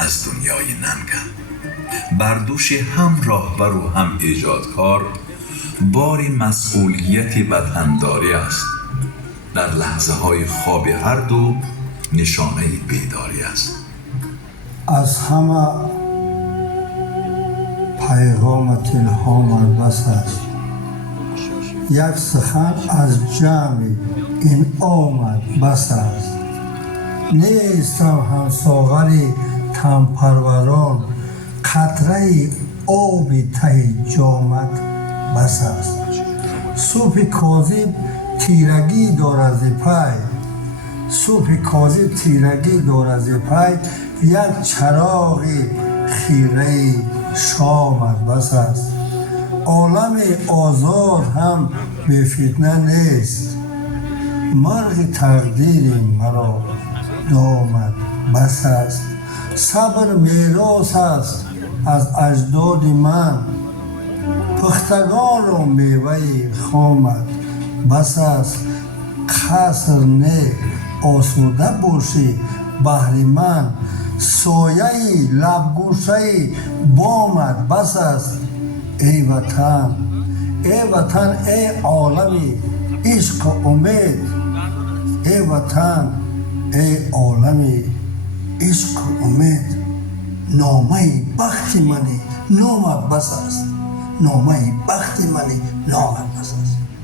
از دنیای ننگم. بر دوش هم راهبر و هم ایجادکار بار مسئولیت وطنداری است. در لحظه های خواب هر دو نشانه بیداری است. از همه پیغام تلهام بس است. یک سخن از جمع این آمد بس است. نیستم هم ساغر تن پروران، قطره آب ته جامت بس است. صبح کاذب تیرگی دارد ز پی، صبح کاذب تیرگی دارد ز پی، یک چراغ خیره شامت بس است. عالم آزاد هم به فتنه نیست، مرغ تقدیر مرا دامد بس است. صبر میراث است از اجداد من، پختگان را میوه خامد بس است. قصر نه آسوده باشی بهره‌مند، سایه لبگوشه بامت بس است. ای وطن، ای وطن، ای عالم عشق و امید، ای وطن، ای عالم عشق و امید. نامه بخت منی نامت بس است، نامه بخت منی نامت بس است.